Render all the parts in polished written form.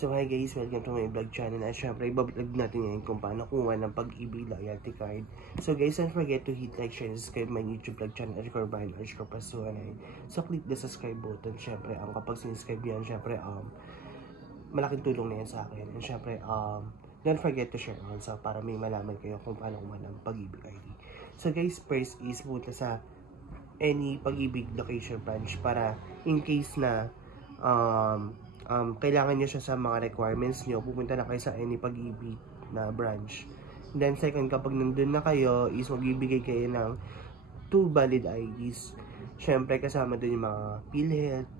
So hi guys, welcome to my vlog channel. At syempre, i-vlog natin ngayon kung paano kuha ng Pag-ibig loyalty card. So guys, don't forget to hit like, share, and subscribe my YouTube vlog channel, Edgar Brian Edgar Pasuanay. So click the subscribe button. Syempre, kapag siniscribe yan, syempre, malaking tulong na yan sa akin. And syempre, don't forget to share also para may malaman kayo kung paano kuha ng Pag-ibig ID. So guys, first is punta sa any Pag-ibig location branch para in case na kailangan nyo siya sa mga requirements nyo, pupunta na kayo sa any Pag-ibig na branch. Then second, kapag nandun na kayo, is magbibigay kayo ng 2 valid IDs. Syempre kasama dun yung mga PhilHealth,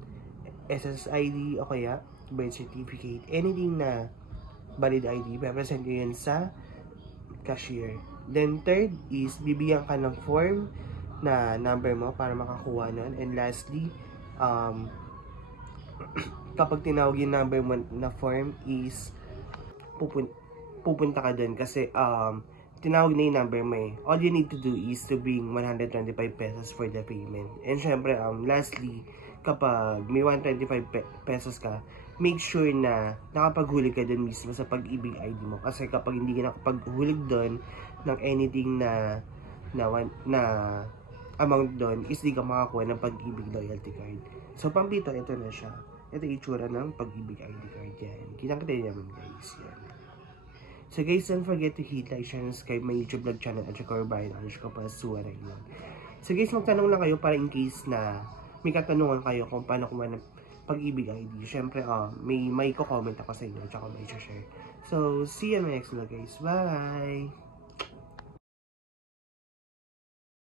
SSID, o kaya birth certificate, anything na valid ID, represent nyo yun sa cashier. Then third is bibigyan ka ng form na number mo para makakuha nun. And lastly, kapag tinawag yung number mo na form is pupunta ka dun kasi tinawag na yung number mo eh. All you need to do is to bring 125 pesos for the payment. And syempre, lastly, kapag may 125 pesos ka, make sure na nakapaghulig ka dun mismo sa Pag-ibig ID mo. Kasi kapag hindi ka nakapaghulig dun ng anything na amount doon, is di ka makakuha ng Pag-ibig loyalty card. So, pampito, ito na siya. Ito yung itsura ng Pag-ibig ID card yan. Kitang-kita naman guys. Yan. So guys, don't forget to hit like, share, and subscribe my YouTube vlog channel at Edgar Brian Edgar Pasuanay. So guys, magtanong lang kayo para in case na may katanungan kayo kung paano kuha ng Pag-ibig ID. Siyempre, may ko-comment ako sa inyo at may share. So, see you in my next vlog guys. Bye!